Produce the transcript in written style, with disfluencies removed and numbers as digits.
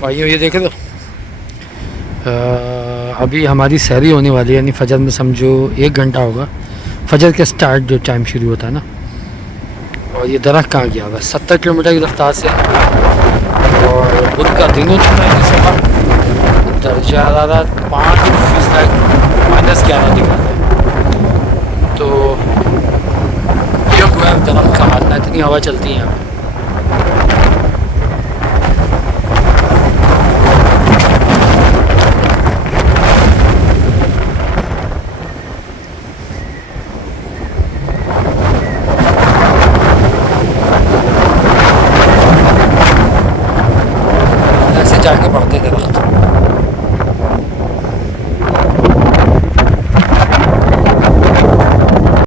भाइयों ये देखे तो अभी हमारी सहरी होने वाली है, यानी फजर में समझो 1 घंटा होगा फजर के स्टार्ट जो टाइम शुरू होता है ना। और ये दरख्त कहाँ गया हुआ है 70 किलोमीटर की रफ्तार से। और बुध का दिन हो चुका है इस वक्त, दर्जा हरारत 5 -11 दिखा रहा है। तो ये हुआ दरख्त का हालना, इतनी हवा चलती है यहाँ।